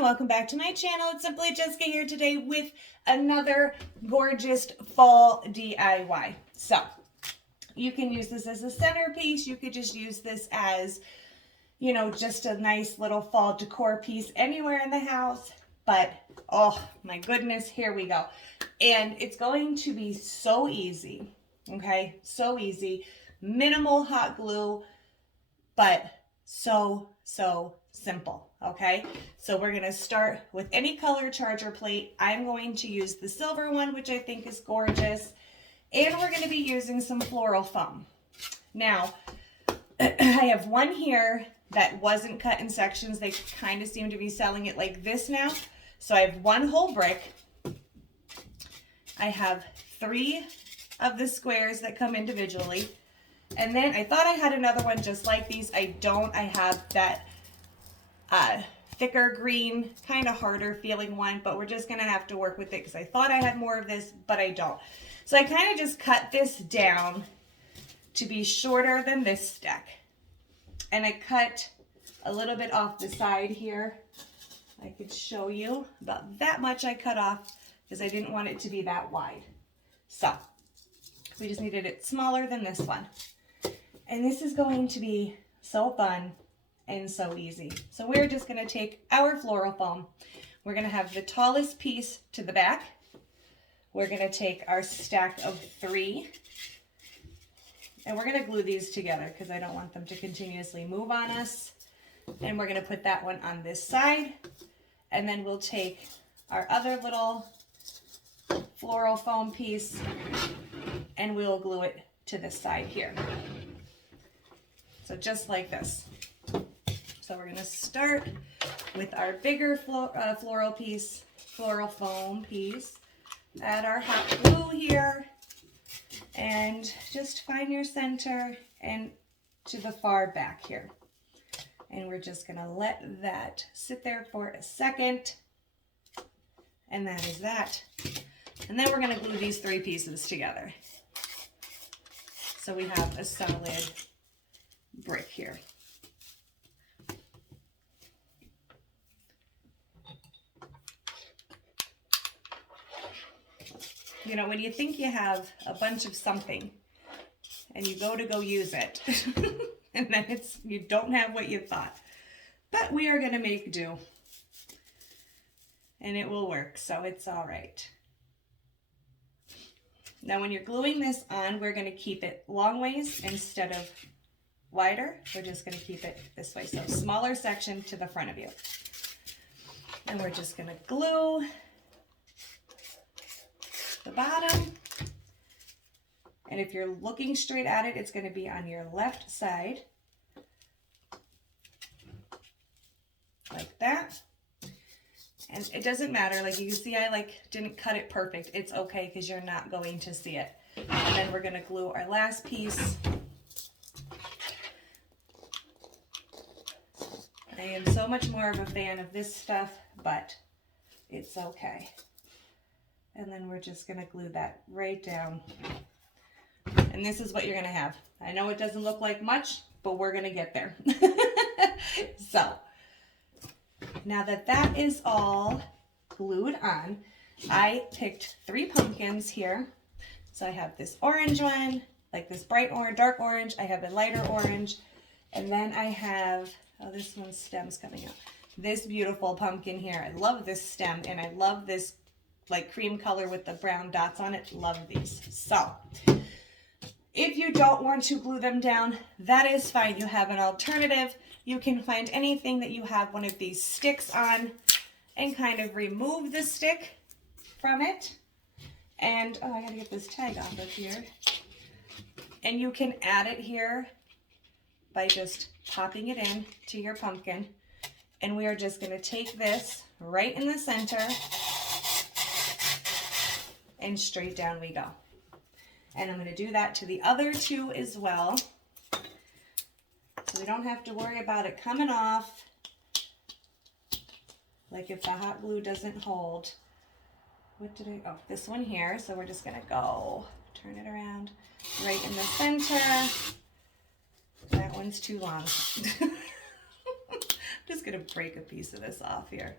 and welcome back to my channel. It's Simply Jessica here today with another gorgeous fall DIY. So you can use this as a centerpiece. You could just use this as, you know, just a nice little fall decor piece anywhere in the house. But oh my goodness, here we go. And it's going to be so easy, okay? So easy. Minimal hot glue, but so simple, okay? So we're gonna start with any color charger plate. I'm going to use the silver one, which I think is gorgeous. And we're gonna be using some floral foam. Now, I have one here that wasn't cut in sections. They kind of seem to be selling it like this now. So I have one whole brick. I have 3 of the squares that come individually. And then I thought I had another one just like these. I don't. I have that thicker green, kind of harder feeling one, but we're just going to have to work with it because I thought I had more of this, but I don't. So I kind of just cut this down to be shorter than this stack. And I cut a little bit off the side here. I could show you about that much I cut off because I didn't want it to be that wide. So we just needed it smaller than this one. And this is going to be so fun and so easy. So we're just going to take our floral foam. We're going to have the tallest piece to the back. We're going to take our stack of 3. And we're going to glue these together because I don't want them to continuously move on us. And we're going to put that one on this side. And then we'll take our other little floral foam piece and we'll glue it to this side here. So just like this. So we're going to start with our bigger floral foam piece. Add our hot glue here and just find your center and to the far back here. And we're just going to let that sit there for a second. And that is that. And then we're going to glue these 3 pieces together. So we have a solid brick here. You know, when you think you have a bunch of something and you go to use it and then you don't have what you thought. But we are going to make do. And it will work, so it's all right. Now when you're gluing this on, we're going to keep it long ways instead of wider. We're just going to keep it this way. So smaller section to the front of you. And we're just going to glue the bottom. And if you're looking straight at it, it's going to be on your left side. Like that. And it doesn't matter. Like you can see, I didn't cut it perfect. It's okay because you're not going to see it. And then we're going to glue our last piece. I am so much more of a fan of this stuff, but it's okay. And then we're just going to glue that right down. And this is what you're going to have. I know it doesn't look like much, but we're going to get there. So, now that that is all glued on, I picked 3 pumpkins here. So I have this orange one, like this bright orange, dark orange. I have a lighter orange. And then I have, oh, this one's stem's coming up. This beautiful pumpkin here. I love this stem and I love this like cream color with the brown dots on it. Love these. So if you don't want to glue them down, that is fine. You have an alternative. You can find anything that you have one of these sticks on and kind of remove the stick from it. And, oh, I gotta get this tag off of here. And you can add it here by just popping it in to your pumpkin. And we are just gonna take this right in the center and straight down we go. And I'm gonna do that to the other 2 as well. So we don't have to worry about it coming off. Like if the hot glue doesn't hold. What did I, oh, this one here. So we're just gonna go, turn it around right in the center. That one's too long. I'm just gonna break a piece of this off here.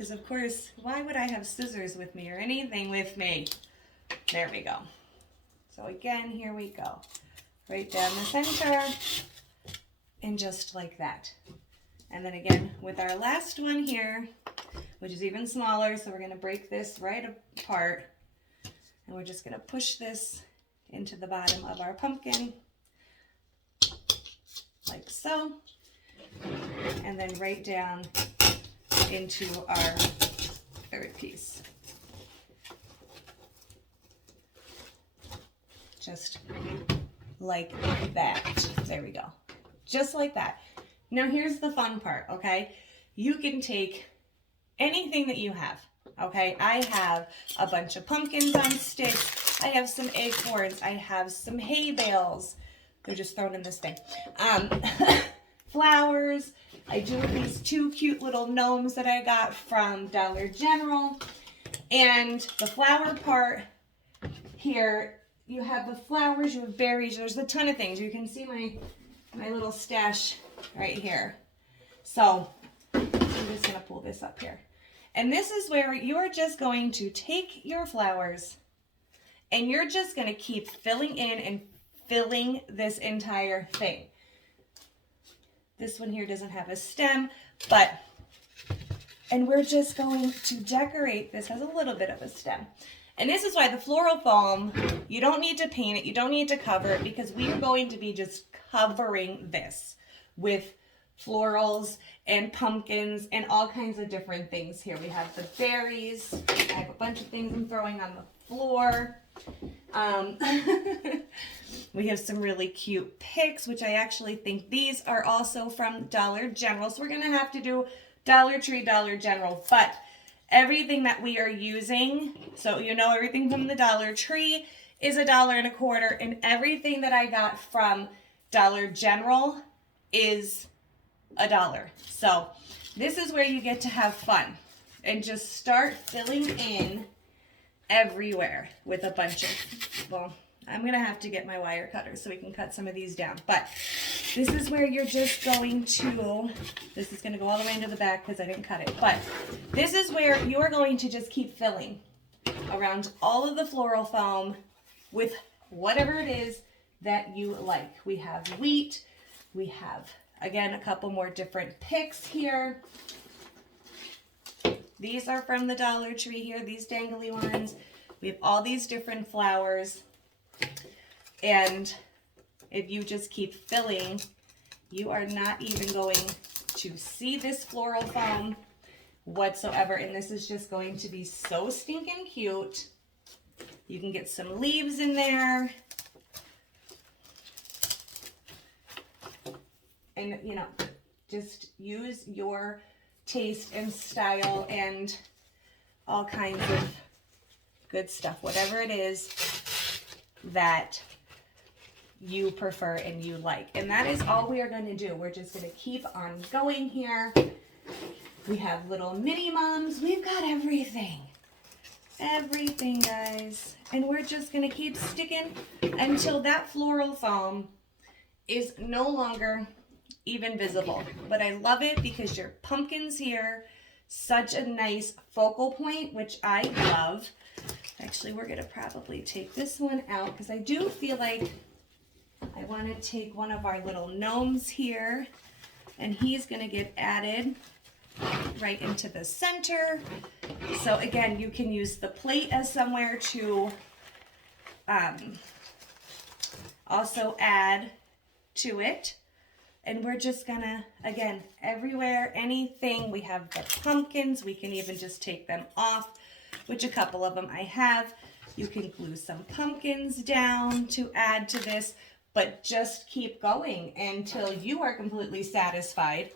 because of course, why would I have scissors with me or anything with me? There we go. So again, here we go. Right down the center, and just like that. And then again, with our last one here, which is even smaller, so we're going to break this right apart, and we're just going to push this into the bottom of our pumpkin, like so, and then right down into our third piece. Just like that. There we go. Just like that. Now here's the fun part, okay? You can take anything that you have, okay? I have a bunch of pumpkins on sticks. I have some acorns. I have some hay bales. They're just thrown in this thing. Flowers. I do these 2 cute little gnomes that I got from Dollar General. And the flower part here, you have the flowers, you have berries, there's a ton of things. You can see my little stash right here. So I'm just going to pull this up here. And this is where you're just going to take your flowers and you're just going to keep filling in and filling this entire thing. This one here doesn't have a stem, and we're just going to decorate. This has a little bit of a stem. And this is why the floral foam, you don't need to paint it, you don't need to cover it, because we are going to be just covering this with florals and pumpkins and all kinds of different things here. We have the berries. I have a bunch of things I'm throwing on the floor. We have some really cute picks, which I actually think these are also from Dollar General. So we're going to have to do Dollar Tree, Dollar General, but everything that we are using, so you know everything from the Dollar Tree is $1.25, and everything that I got from Dollar General is $1. So this is where you get to have fun and just start filling in everywhere with a bunch of, well, I'm going to have to get my wire cutter so we can cut some of these down. But this is where you're just going to, this is going to go all the way into the back because I didn't cut it. But this is where you're going to just keep filling around all of the floral foam with whatever it is that you like. We have wheat. We have, again, a couple more different picks here. These are from the Dollar Tree here, these dangly ones. We have all these different flowers. And if you just keep filling, you are not even going to see this floral foam whatsoever. And this is just going to be so stinking cute. You can get some leaves in there. And, you know, just use your taste and style and all kinds of good stuff, whatever it is that you prefer and you like. And that is all we are going to do. We're just going to keep on going here. We have little mini mums. We've got everything. Everything, guys. And we're just going to keep sticking until that floral foam is no longer even visible. But I love it because your pumpkin's here. Such a nice focal point, which I love. Actually, we're going to probably take this one out because I do feel like I want to take one of our little gnomes here, and he's going to get added right into the center. So again, you can use the plate as somewhere to also add to it. And we're just gonna, again, everywhere, anything, we have the pumpkins, we can even just take them off, which a couple of them I have. You can glue some pumpkins down to add to this, but just keep going until you are completely satisfied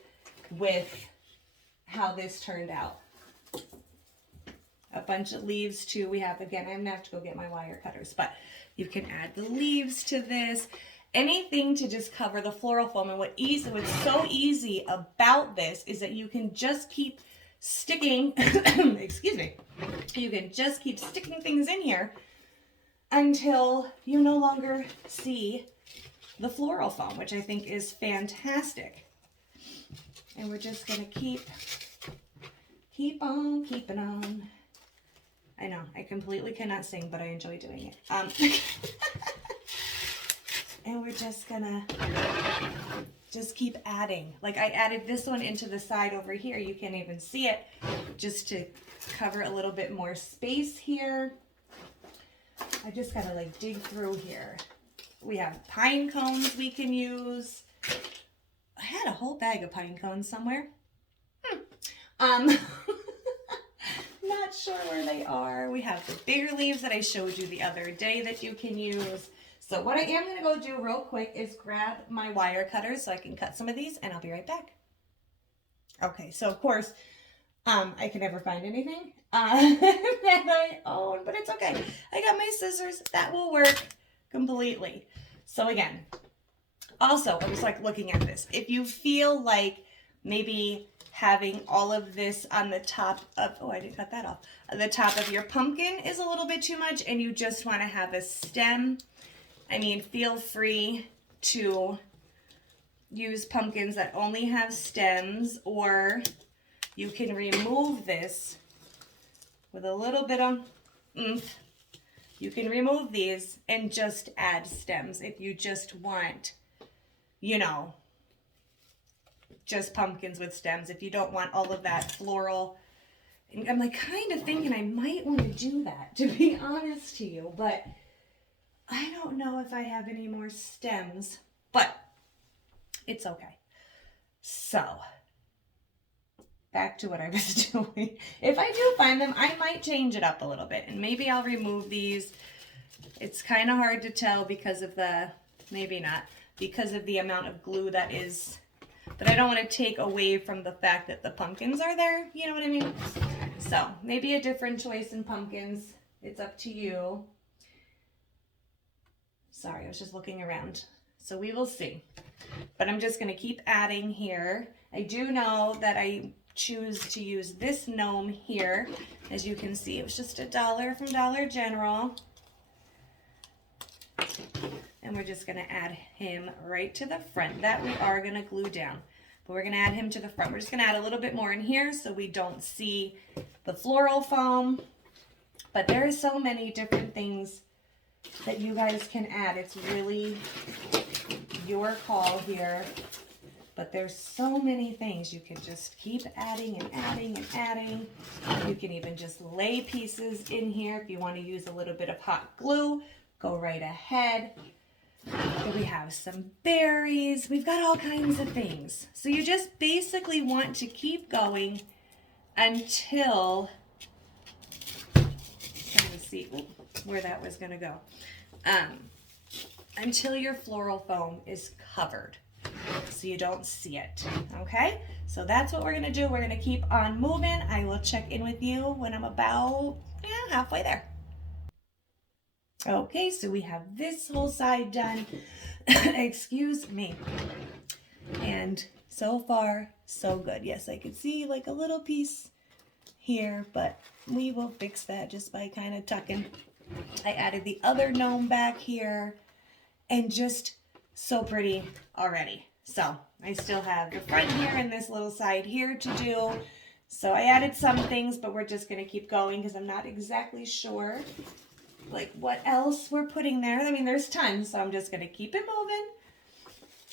with how this turned out. A bunch of leaves too. We have, again, I'm gonna have to go get my wire cutters, but you can add the leaves to this. Anything to just cover the floral foam. And what's so easy about this is that you can just keep sticking, excuse me, you can just keep sticking things in here until you no longer see the floral foam, which I think is fantastic. And we're just going to keep keep on keeping on. I know, I completely cannot sing, but I enjoy doing it. And we're just gonna just keep adding. Like I added this one into the side over here. You can't even see it, just to cover a little bit more space here. I just gotta like dig through here. We have pine cones we can use. I had a whole bag of pine cones somewhere. Not sure where they are. We have the bigger leaves that I showed you the other day that you can use. So what I am going to go do real quick is grab my wire cutter so I can cut some of these, and I'll be right back. Okay, so of course, I can never find anything that I own, but it's okay. I got my scissors. That will work completely. So again, also, I was like looking at this. If you feel like maybe having all of this on the top of, oh, I didn't cut that off, the top of your pumpkin is a little bit too much and you just want to have a stem, I mean, feel free to use pumpkins that only have stems, or you can remove this with a little bit of oomph. You can remove these and just add stems if you just want, you know, just pumpkins with stems. If you don't want all of that floral. And I'm like kind of thinking I might want to do that, to be honest to you, but I don't know if I have any more stems, but it's okay. So back to what I was doing. If I do find them, I might change it up a little bit, and maybe I'll remove these. It's kind of hard to tell because of the, maybe not, because of the amount of glue that is, but I don't want to take away from the fact that the pumpkins are there, you know what I mean? So maybe a different choice in pumpkins. It's up to you. Sorry, I was just looking around. So we will see. But I'm just going to keep adding here. I do know that I choose to use this gnome here. As you can see, it was just $1 from Dollar General. And we're just going to add him right to the front. That we are going to glue down. But we're going to add him to the front. We're just going to add a little bit more in here so we don't see the floral foam. But there are so many different things that you guys can add. It's really your call here. But there's so many things. You can just keep adding and adding and adding. You can even just lay pieces in here. If you want to use a little bit of hot glue, go right ahead. Then we have some berries. We've got all kinds of things. So you just basically want to keep going until, trying to see where that was going to go, until your floral foam is covered so you don't see it. Okay, so that's what we're going to do. We're going to keep on moving. I will check in with you when I'm about halfway there. Okay, so we have this whole side done. Excuse me. And so far, so good. Yes, I could see like a little piece here, but we will fix that just by kind of tucking. I added the other gnome back here, and just so pretty already. So I still have the front here and this little side here to do. So I added some things, but we're just going to keep going because I'm not exactly sure like what else we're putting there. I mean, there's tons, so I'm just going to keep it moving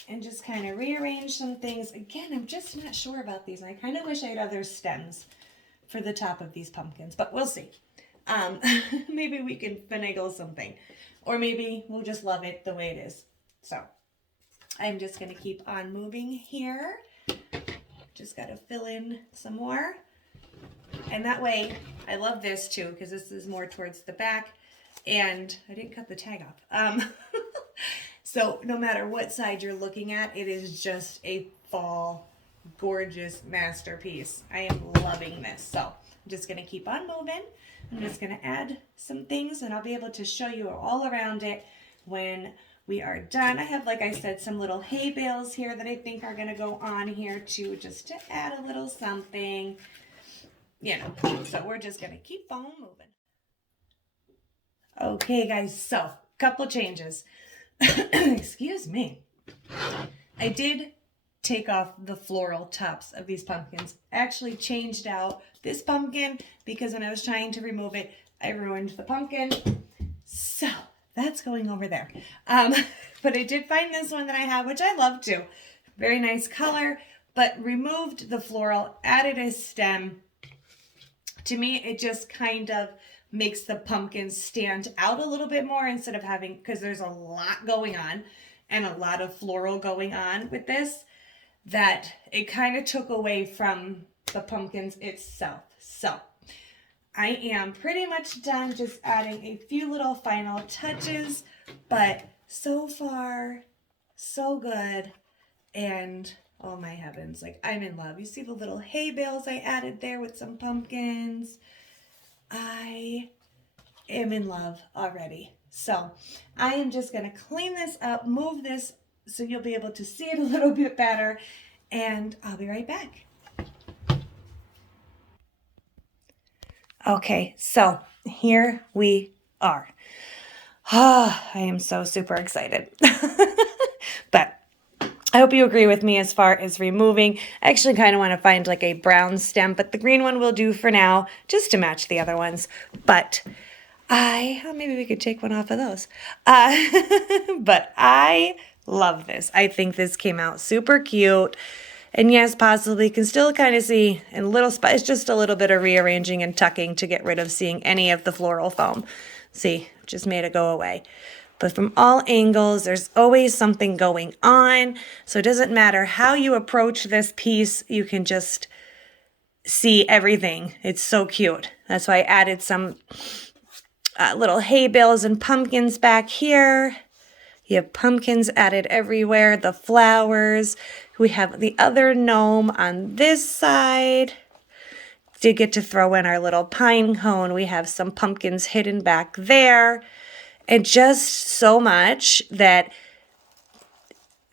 and just kind of rearrange some things. Again, I'm just not sure about these. I kind of wish I had other stems for the top of these pumpkins, but we'll see. Maybe we can finagle something, or maybe we'll just love it the way it is. So I'm just going to keep on moving here. Just got to fill in some more. And that way, I love this too, because this is more towards the back. And I didn't cut the tag off. So no matter what side you're looking at, it is just a fall, gorgeous masterpiece. I am loving this. So I'm just going to keep on moving. I'm just going to add some things, and I'll be able to show you all around it when we are done. I have, like I said, some little hay bales here that I think are going to go on here too, just to add a little something, you know. So we're just going to keep on moving. Okay, guys, so couple changes. Excuse me. I did take off the floral tops of these pumpkins. I actually changed out this pumpkin because when I was trying to remove it, I ruined the pumpkin. So that's going over there. But I did find this one that I have, which I love too. Very nice color, but removed the floral, added a stem. To me, it just kind of makes the pumpkins stand out a little bit more instead of having, because there's a lot going on and a lot of floral going on with this, that it kind of took away from the pumpkins itself. So I am pretty much done, just adding a few little final touches, but so far, so good. And oh my heavens, like I'm in love. You see the little hay bales I added there with some pumpkins. I am in love already. So I am just going to clean this up, move this so you'll be able to see it a little bit better, and I'll be right back. Okay, so here we are. I am so super excited. But I hope you agree with me as far as removing. I actually kind of want to find like a brown stem, but the green one will do for now, just to match the other ones. But maybe we could take one off of those. But I love this. I think this came out super cute. And yes, possibly can still kind of see in a little spot. It's just a little bit of rearranging and tucking to get rid of seeing any of the floral foam. See, just made it go away. But from all angles, there's always something going on. So it doesn't matter how you approach this piece, you can just see everything. It's so cute. That's why I added some little hay bales and pumpkins back here. You have pumpkins added everywhere, the flowers. We have the other gnome on this side. Did get to throw in our little pine cone. We have some pumpkins hidden back there. And just so much that,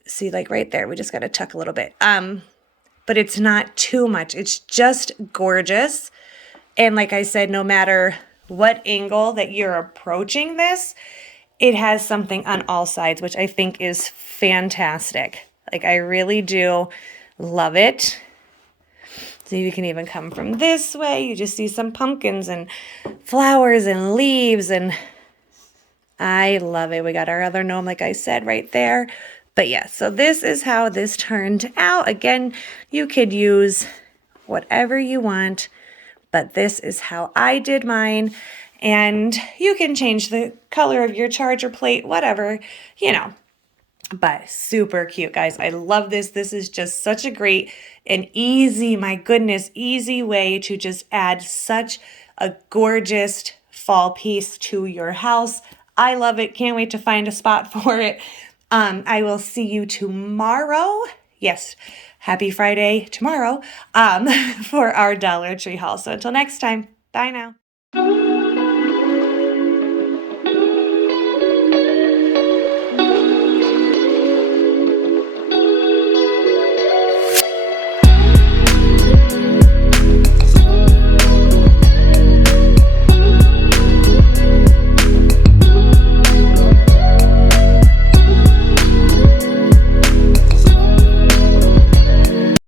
see, like right there, we just got to tuck a little bit. But it's not too much. It's just gorgeous. And like I said, no matter what angle that you're approaching this, it has something on all sides, which I think is fantastic. Like I really do love it. So you can even come from this way. You just see some pumpkins and flowers and leaves, and I love it. We got our other gnome, like I said, right there. But yeah, so this is how this turned out. Again, you could use whatever you want, but this is how I did mine. And you can change the color of your charger plate, whatever, you know. But super cute, guys. I love this. This is just such a great and easy, my goodness, easy way to just add such a gorgeous fall piece to your house. I love it. Can't wait to find a spot for it. I will see you tomorrow. Yes, happy Friday tomorrow for our Dollar Tree haul. So until next time, bye now.